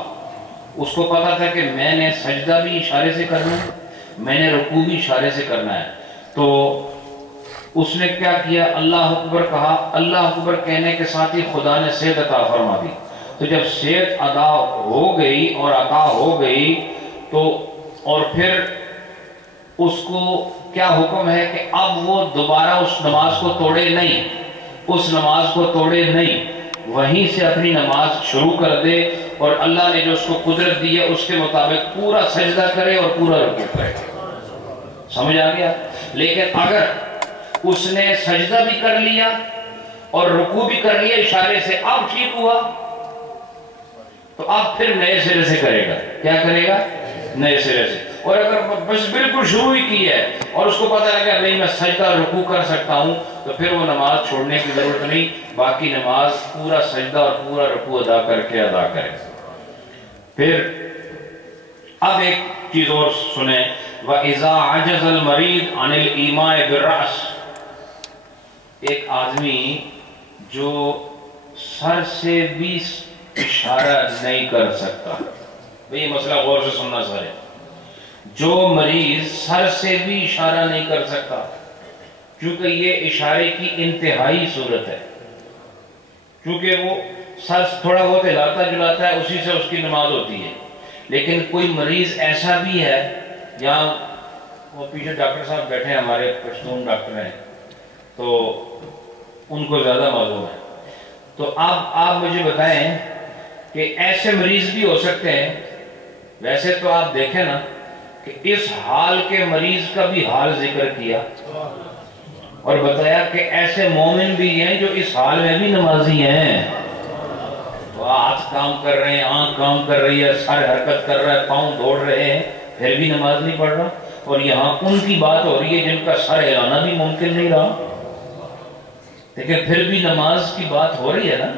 اس کو پتا تھا کہ میں نے سجدہ بھی اشارے سے کرنا ہے، میں نے رکوع بھی اشارے سے کرنا ہے، تو اس نے کیا کیا؟ اللہ اکبر کہا، اللہ اکبر کہنے کے ساتھ ہی خدا نے صحت عطا فرما دی۔ تو جب صحت ادا ہو گئی اور عطا ہو گئی تو اور پھر اس کو کیا حکم ہے کہ اب وہ دوبارہ اس نماز کو توڑے نہیں، اس نماز کو توڑے نہیں، وہیں سے اپنی نماز شروع کر دے اور اللہ نے جو اس کو قدرت دی ہے اس کے مطابق پورا سجدہ کرے اور پورا رکوع کرے۔ سمجھ آ گیا؟ لیکن اگر اس نے سجدہ بھی کر لیا اور رکوع بھی کر لیا اشارے سے، اب ٹھیک ہوا، تو اب پھر نئے سرے سے کرے گا۔ کیا کرے گا؟ نئے سرے سے۔ اور اگر بس بالکل شروع ہی کی ہے اور اس کو پتہ لگا نہیں میں سجدہ اور رکوع کر سکتا ہوں، تو پھر وہ نماز چھوڑنے کی ضرورت نہیں، باقی نماز پورا سجدہ اور پورا رکوع ادا کر کے ادا کرے۔ پھر اب ایک چیز اور سنیں، وَإِذَا عَجَزَ الْمَرِيضُ عَنِ الْإِيمَاءِ بِالرَّأْسِ، ایک آدمی جو سر سے بھی اشارہ نہیں کر سکتا، بھئی یہ مسئلہ غور سے سننا سارے، جو مریض سر سے بھی اشارہ نہیں کر سکتا، کیونکہ یہ اشارے کی انتہائی صورت ہے، کیونکہ وہ سر تھوڑا بہت ہلاتا جلاتا ہے، اسی سے اس کی نماز ہوتی ہے، لیکن کوئی مریض ایسا بھی ہے، یہاں وہ پیچھے ڈاکٹر صاحب بیٹھے ہیں ہمارے پشتون ڈاکٹر ہیں تو ان کو زیادہ معلوم ہے، تو آپ مجھے بتائیں کہ ایسے مریض بھی ہو سکتے ہیں، ویسے تو آپ دیکھیں نا کہ اس حال کے مریض کا بھی حال ذکر کیا اور بتایا کہ ایسے مومن بھی ہیں جو اس حال میں بھی نمازی ہیں، تو ہاتھ کام کر رہے ہیں، آنکھ کام کر رہی ہے، سر حرکت کر رہا ہے، پاؤں دوڑ رہے ہیں، پھر بھی نماز نہیں پڑھ رہا، اور یہاں ان کی بات ہو رہی ہے جن کا سر ہلانا بھی ممکن نہیں رہا، لیکن پھر بھی نماز کی بات ہو رہی ہے نا۔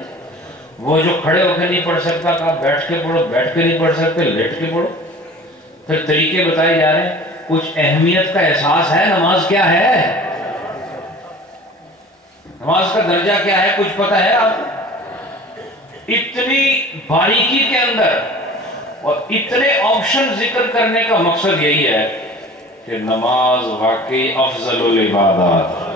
وہ جو کھڑے ہو کے نہیں پڑھ سکتا کہ آپ بیٹھ کے پڑھو، بیٹھ کے نہیں پڑھ سکتے لیٹ کے پڑھو، پھر طریقے بتائے جا رہے ہیں، کچھ اہمیت کا احساس ہے، نماز کیا ہے، نماز کا درجہ کیا ہے، کچھ پتہ ہے آپ؟ اتنی باریکی کے اندر اور اتنے آپشن ذکر کرنے کا مقصد یہی ہے کہ نماز واقعی افضل العبادات۔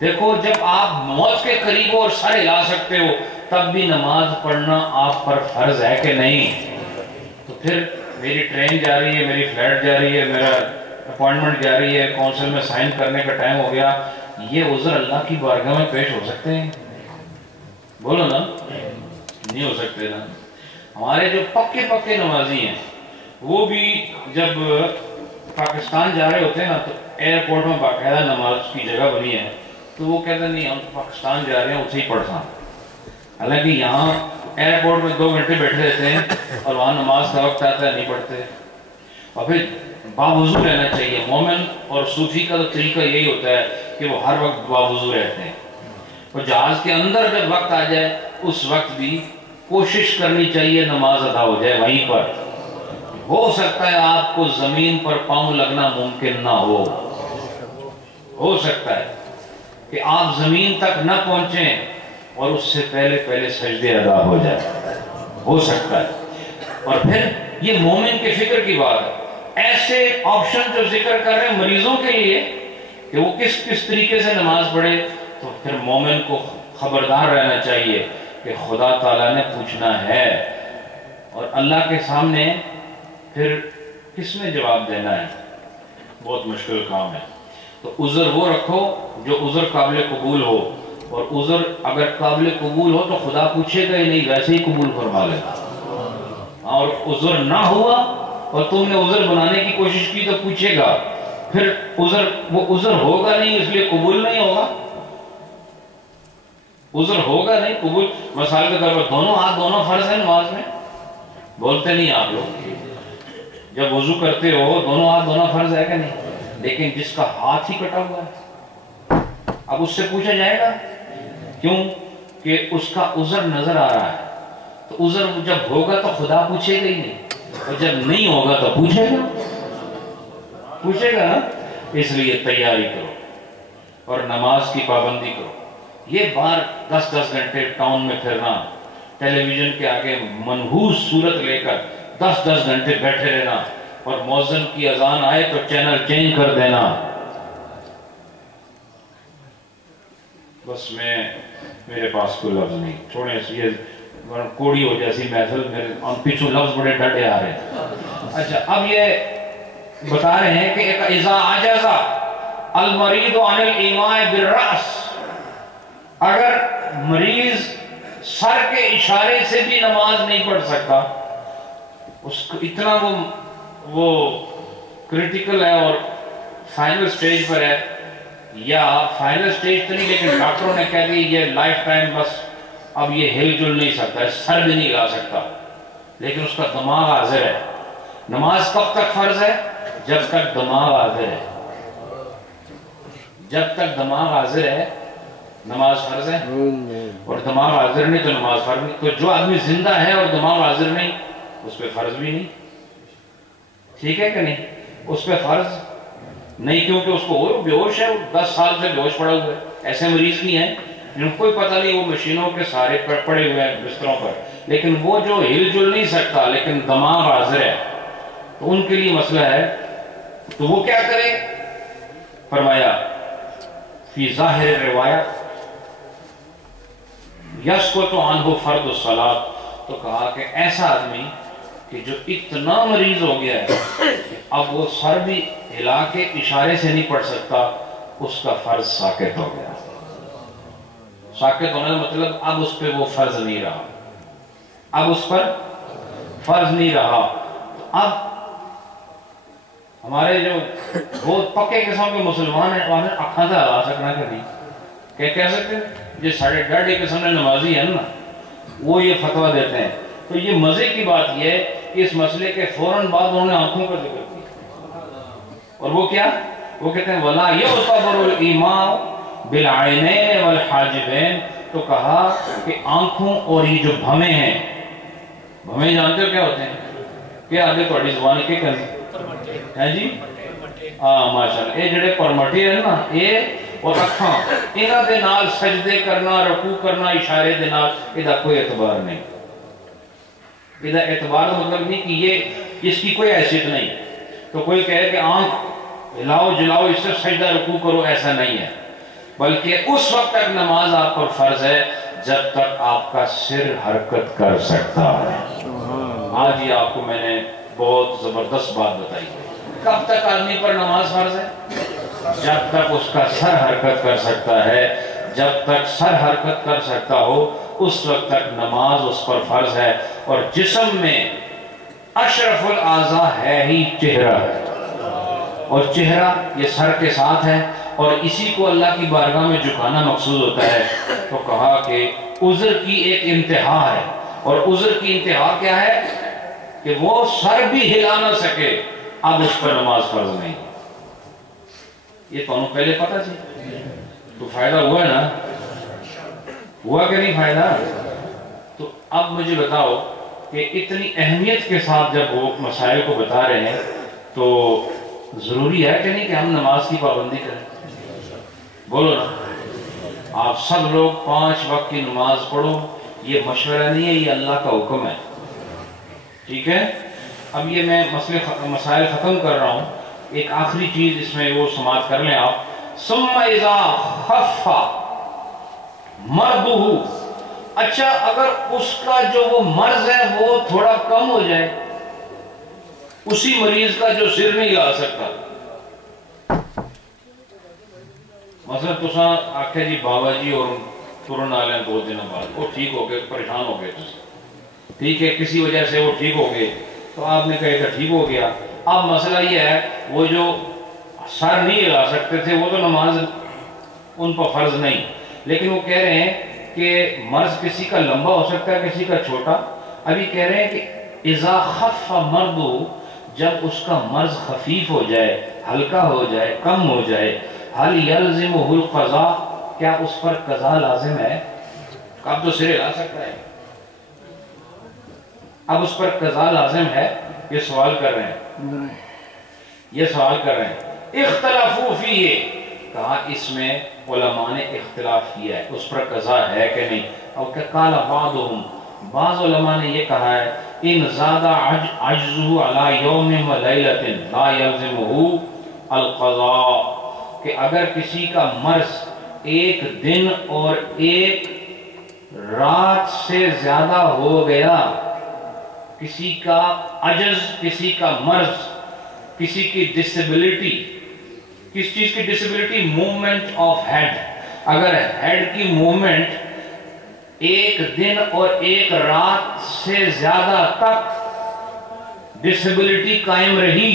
دیکھو جب آپ موت کے قریب ہو اور سر ہلا سکتے ہو تب بھی نماز پڑھنا آپ پر فرض ہے کہ نہیں؟ تو پھر میری ٹرین جا رہی ہے، میری فلائٹ جا رہی ہے، میرا اپوائنٹمنٹ جا رہی ہے، کونسل میں سائن کرنے کا ٹائم ہو گیا، یہ عذر اللہ کی بارگاہ میں پیش ہو سکتے ہیں؟ بولو نا، نہیں ہو سکتے نا۔ ہمارے جو پکے نمازی ہیں وہ بھی جب پاکستان جا رہے ہوتے ہیں نا تو ایئرپورٹ میں باقاعدہ نماز کی جگہ بنی ہے، تو وہ کہتے ہیں نہیں ہم تو پاکستان جا رہے ہیں اسے ہی پڑھتا، حالانکہ یہاں ایئرپورٹ میں 2 گھنٹے بیٹھے رہتے ہیں اور وہاں نماز کا وقت آتا ہے نہیں پڑھتے۔ اور پھر باوضو رہنا چاہیے، مومن اور صوفی کا تو طریقہ یہی ہوتا ہے کہ وہ ہر وقت باوضو رہتے ہیں، اور جہاز کے اندر جب وقت آ جائے اس وقت بھی کوشش کرنی چاہیے نماز ادا ہو جائے وہیں پر۔ ہو سکتا ہے آپ کو زمین پر پاؤں لگنا ممکن نہ ہو سکتا ہے کہ آپ زمین تک نہ پہنچیں اور اس سے پہلے سجدے ادا ہو جائے، ہو سکتا ہے۔ اور پھر یہ مومن کے فکر کی بات ہے، ایسے آپشن جو ذکر کر رہے ہیں مریضوں کے لیے کہ وہ کس طریقے سے نماز پڑھے، تو پھر مومن کو خبردار رہنا چاہیے کہ خدا تعالیٰ نے پوچھنا ہے اور اللہ کے سامنے پھر کس نے جواب دینا ہے، بہت مشکل کام ہے۔ تو عذر وہ رکھو جو عذر قابل قبول ہو، اور عذر اگر قابل قبول ہو تو خدا پوچھے گا ہی نہیں، ویسے ہی قبول فرما لے گا، اور عذر نہ ہوا اور تم نے عذر بنانے کی کوشش کی تو پوچھے گا پھر وہ عذر ہوگا نہیں اس لیے قبول نہیں ہوگا. عذر ہوگا نہیں قبول. مثال کے طور پر دونوں ہاتھ دونوں فرض ہیں نماز میں. بولتے نہیں آپ لوگ. جب وضو کرتے ہو دونوں ہاتھ دونوں فرض ہے کہ نہیں؟ لیکن جس کا ہاتھ ہی کٹا ہوا ہے اب اس سے پوچھا جائے گا کیوں کہ اس کا عذر نظر آ رہا ہے. تو عذر جب ہوگا تو خدا پوچھے گا ہی نہیں, اور جب نہیں ہوگا تو پوچھے گا نا. اس لیے تیاری کرو اور نماز کی پابندی کرو. یہ بار 10-10 گھنٹے ٹاؤن میں پھرنا, ٹیلی ویژن کے آگے منحوس صورت لے کر 10-10 گھنٹے بیٹھے رہنا, اور مؤذن کی اذان آئے تو چینل چینج کر دینا. بس میرے پاس کوئی لفظ نہیں, چھوڑے یہ کوڑی ہو جیسی محفل, میرے پیچھوں لفظ بڑے ڈٹے آ رہے ہیں. اچھا اب یہ بتا رہے ہیں کہ اذا عجز المریض عن الایماء بالراس, اگر مریض سر کے اشارے سے بھی نماز نہیں پڑھ سکتا, اس کو اتنا وہ کریٹیکل ہے اور فائنل سٹیج پر ہے, یا فائنل سٹیج تو نہیں لیکن ڈاکٹروں نے کہہ دی یہ لائف ٹائم بس اب یہ ہل جل نہیں سکتا, سر بھی نہیں ہلا سکتا, لیکن اس کا دماغ حاضر ہے. نماز کب تک فرض ہے؟ جب تک دماغ حاضر ہے. جب تک دماغ حاضر ہے نماز فرض ہے, اور دماغ حاضر نہیں تو نماز فرض نہیں. تو جو آدمی زندہ ہے اور دماغ حاضر نہیں اس پہ فرض بھی نہیں. ٹھیک ہے کہ نہیں؟ اس پہ فرض نہیں, کیونکہ اس کو وہ بے ہوش ہے, 10 سال سے بے ہوش پڑا ہوا ہے. ایسے مریض نہیں ہیں جن کو کوئی پتہ نہیں, وہ مشینوں کے سارے پڑے ہوئے ہیں بستروں پر, لیکن وہ جو ہل جل نہیں سکتا لیکن دماغ حاضر ہے, تو ان کے لیے مسئلہ ہے. تو وہ کیا کرے؟ فرمایا فی ظاہر روایت یسقط عنہ فرض الصلاۃ, تو کہا کہ ایسا آدمی کہ جو اتنا مریض ہو گیا ہے اب وہ سر بھی ہلا کے اشارے سے نہیں پڑھ سکتا, اس کا فرض ساقط ہو گیا. ساقط ہونے کا مطلب اب اس پہ وہ فرض نہیں رہا, اب اس پر فرض نہیں رہا. اب ہمارے جو بہت پکے قسم کے مسلمان ہیں وہاں اکھاں سے ہلا سکنا کہ نہیں, کہ کہہ سکتے ہیں جو ساڑھے ڈاڑھے قسم کے نمازی ہیں نا وہ یہ فتویٰ دیتے ہیں. تو یہ مزے کی بات یہ ہے کہ اس مسئلے کے فوراً بعد انہوں نے آنکھوں کا ذکر کیا, اور وہ کیا؟ وہ کہتے ہیں وَلَا يُعْتَبَرُ الْإِمَامُ بِالْعَيْنَيْنِ وَالْحَاجِبَيْنِ, تو کہا کہ آنکھوں اور یہ جو بھمیں ہیں, بھمیں جانتے ہو کیا ہوتے ہیں؟ کیا آگے تھوڑی زبان کے کریں ہے جی؟ ماشاءاللہ, یہ جڑے پرمٹے ہیں نا یہ اور اکھاں, انہاں دے نال سجدے کرنا, رکوع کرنا اشارے دے نال, یہ کوئی اعتبار نہیں. یہ اعتبار مطلب نہیں کہ یہ اس کی کوئی حیثیت نہیں. تو کوئی کہے کہ آنکھ ہلاؤ جلاؤ اس سے سجدہ رکوع کرو, ایسا نہیں ہے, بلکہ اس وقت تک نماز آپ پر فرض ہے جب تک آپ کا سر حرکت کر سکتا ہے. آج ہی آپ کو میں نے بہت زبردست بات بتائی. کب تک آدمی پر نماز فرض ہے؟ جب تک اس کا سر حرکت کر سکتا ہے. جب تک سر حرکت کر سکتا ہو اس وقت تک نماز اس پر فرض ہے. اور جسم میں اشرف الاعضاء ہے ہی چہرہ, اور چہرہ یہ سر کے ساتھ ہے, اور اسی کو اللہ کی بارگاہ میں جھکانا مقصود ہوتا ہے. تو کہا کہ عذر کی ایک انتہا ہے, اور عذر کی انتہا کیا ہے کہ وہ سر بھی ہلا نہ سکے, اب اس پر نماز فرض نہیں. یہ تو انہوں پہلے پتا تھی, تو فائدہ ہوا ہے نا, ہوا کہ نہیں فائدہ؟ تو اب مجھے بتاؤ کہ اتنی اہمیت کے ساتھ جب وہ مسائل کو بتا رہے ہیں تو ضروری ہے کہ نہیں کہ ہم نماز کی پابندی کریں؟ بولو نا. آپ سب لوگ 5 وقت کی نماز پڑھو, یہ مشورہ نہیں ہے, یہ اللہ کا حکم ہے. ٹھیک ہے؟ اب یہ میں مسائل ختم کر رہا ہوں. ایک آخری چیز اس میں وہ سماعت کر لیں آپ. ثم اذا خف مرضہ, اچھا اگر اس کا جو وہ مرض ہے وہ تھوڑا کم ہو جائے, اسی مریض کا جو سر نہیں ہلا سکتا, مثلا تساں آکھے جی بابا جی اور ترن آ لیں 2 دنوں بعد, وہ ٹھیک ہو گئے, پریشان ہو گئے, ٹھیک ہے, کسی وجہ سے وہ ٹھیک ہو گئے, تو آپ نے کہا کہ ٹھیک ہو گیا. اب مسئلہ یہ ہے وہ جو سر نہیں ہلا سکتے تھے، وہ تو نماز ان پر فرض نہیں، لیکن وہ کہہ رہے ہیں کہ مرض کسی کا لمبا ہو سکتا ہے، کسی کا چھوٹا۔ ابھی کہہ رہے ہیں کہ اذا خف مرضو، جب اس کا مرض خفیف ہو جائے، ہلکا ہو جائے، کم ہو جائے، هل يلزمه القضاء، کیا اس پر قضا لازم ہے؟ اب تو سرے لا سکتا ہے، اب اس پر قضا لازم ہے؟ یہ سوال کر رہے ہیں، یہ سوال کر رہے ہیں۔ اختلافو فیہ، کہا اس میں علماء نے اختلاف کیا ہے، اس پر قضا ہے کہ نہیں۔ اور کہ قال بعضهم، بعض علماء نے یہ کہا ہے ان زاد عجزه علی یوم و لیلۃ لا یلزمه القضاء، کہ اگر کسی کا مرض ایک دن اور ایک رات سے زیادہ ہو گیا، کسی کا عجز، کسی کا مرض، کسی کی ڈسیبلٹی، کس چیز کی ڈسیبلٹی؟ موومنٹ آف ہیڈ، اگر ہیڈ کی موومنٹ ایک دن اور ایک رات سے زیادہ تک ڈسیبلٹی قائم رہی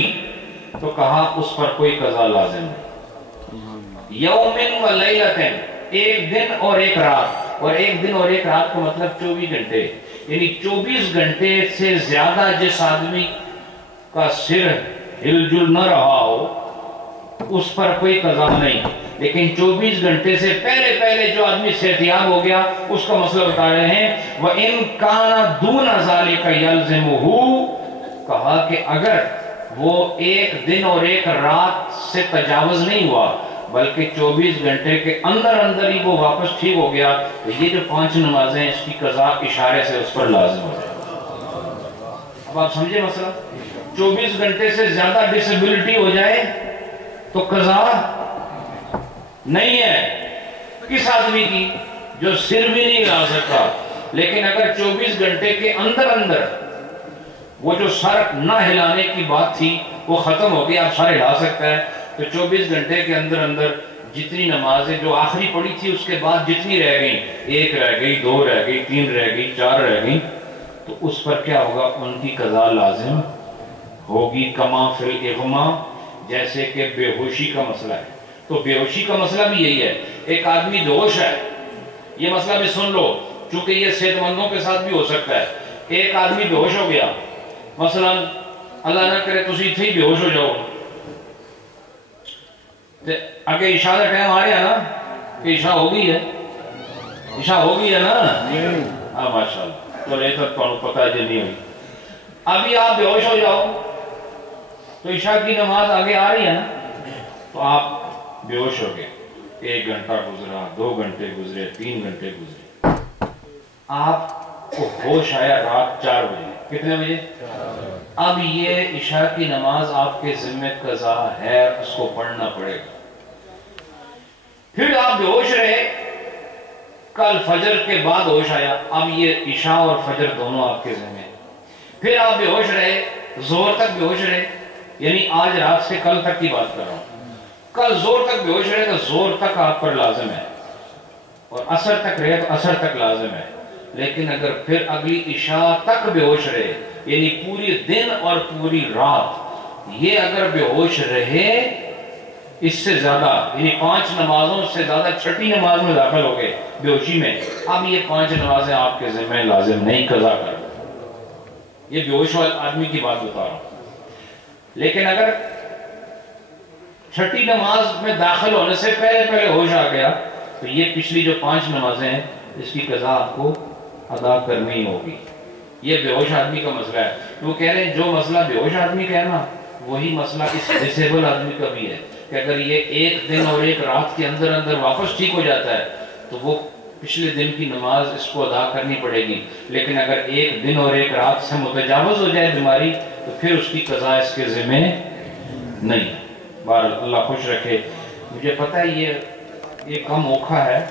تو کہا اس پر کوئی قضا لازم نہیں۔ یومن و لیلتن، ایک دن اور ایک رات، اور ایک دن اور ایک رات کا مطلب 24 گھنٹے، یعنی 24 گھنٹے سے زیادہ جس آدمی کا سر ہل جل نہ رہا ہو اس پر کوئی قضا نہیں، لیکن 24 گھنٹے سے پہلے پہلے جو آدمی صحتیاب ہو گیا اس کا مسئلہ بتا رہے ہیں۔ وَإِن كَانَ دُونَ ذَلِكَ يَلْزِمُهُ، کہا کہ اگر وہ ایک دن اور ایک رات سے تجاوز نہیں ہوا بلکہ 24 گھنٹے کے اندر اندر ہی وہ واپس ٹھیک ہو گیا تو یہ جو 5 نمازیں اس کی قضا اشارے سے اس پر لازم ہو جائے۔ اب آپ سمجھے مسئلہ؟ 24 گھنٹے سے زیادہ ڈسیبلٹی ہو جائے تو قضا نہیں ہے کس آدمی کی؟ جو سر بھی نہیں ہلا سکتا، لیکن اگر 24 گھنٹے کے اندر اندر وہ جو سر نہ ہلانے کی بات تھی وہ ختم ہو گئی، آپ سر ہلا سکتا ہے، تو 24 گھنٹے کے اندر اندر جتنی نمازیں جو آخری پڑھی تھی اس کے بعد جتنی رہ گئیں، 1 رہ گئی، 2 رہ گئی، 3 رہ گئی، 4 رہ گئی، تو اس پر کیا ہوگا؟ ان کی قضا لازم ہوگی۔ کما فی الاغما، جیسے کہ بے ہوشی کا مسئلہ ہے، تو بے ہوشی کا مسئلہ بھی یہی ہے، ایک آدمی بے ہوش ہے، یہ مسئلہ بھی سن لو چونکہ یہ صحت مندوں کے ساتھ بھی ہو سکتا ہے۔ ایک آدمی بے ہوش ہو گیا، مثلا اللہ نہ کرے تسی اتھے ہی بے ہوش ہو جاؤ، اگے عشاء کا ٹائم آ رہا نا کہ عشاء ہو گئی ہے، عشاء ہو گئی ہے نا؟ ہاں ماشاءاللہ، تو یہ تک تو پتہ ہے جو نہیں ہوئی، ابھی آپ بے ہوش ہو جاؤ تو عشاء کی نماز آگے آ رہی ہے نا، تو آپ بے ہوش ہو گئے، 1 گھنٹہ گزرا، 2 گھنٹے گزرے، 3 گھنٹے گزرے، آپ کو ہوش آیا رات 4 بجے، کتنے بجے؟ اب یہ عشاء کی نماز آپ کے ذمہ قضا ہے، اس کو پڑھنا پڑے گا۔ پھر آپ بے ہوش رہے، کل فجر کے بعد ہوش آیا، اب یہ عشاء اور فجر دونوں آپ کے ذمہ ہیں۔ پھر آپ بے ہوش رہے، ظہر تک بے ہوش رہے، یعنی آج رات سے کل تک کی بات کر رہا ہوں، کل ظہر تک بے ہوش رہے تو ظہر تک آپ پر لازم ہے، اور عصر تک رہے تو عصر تک لازم ہے، لیکن اگر پھر اگلی عشاء تک بے ہوش رہے، یعنی پوری دن اور پوری رات یہ اگر بے ہوش رہے اس سے زیادہ، یعنی 5 نمازوں سے زیادہ، 6ٹھی نماز میں داخل ہو گئے بے ہوشی میں، اب یہ 5 نمازیں آپ کے ذمہ لازم نہیں قضا کر، یہ بے ہوش آدمی کی بات بتا رہا ہوں۔ لیکن اگر 6ٹھی نماز میں داخل ہونے سے پہلے پہلے ہوش آ گیا تو یہ پچھلی جو 5 نمازیں ہیں اس کی قضا آپ کو ادا کرنی ہوگی۔ یہ بے ہوش آدمی کا مسئلہ ہے، وہ کہہ رہے ہیں جو مسئلہ بے ہوش آدمی کا ہے نا وہی مسئلہ اس ڈسیبل آدمی کا بھی ہے، کہ اگر یہ 1 دن اور 1 رات کے اندر اندر واپس ٹھیک ہو جاتا ہے تو وہ پچھلے دن کی نماز اس کو ادا کرنی پڑے گی، لیکن اگر 1 دن اور 1 رات سے متجاوز ہو جائے بیماری تو پھر اس کی قضا اس کے ذمہ نہیں۔ بہرحال اللہ خوش رکھے۔ مجھے پتہ ہے یہ کم اوکھا ہے،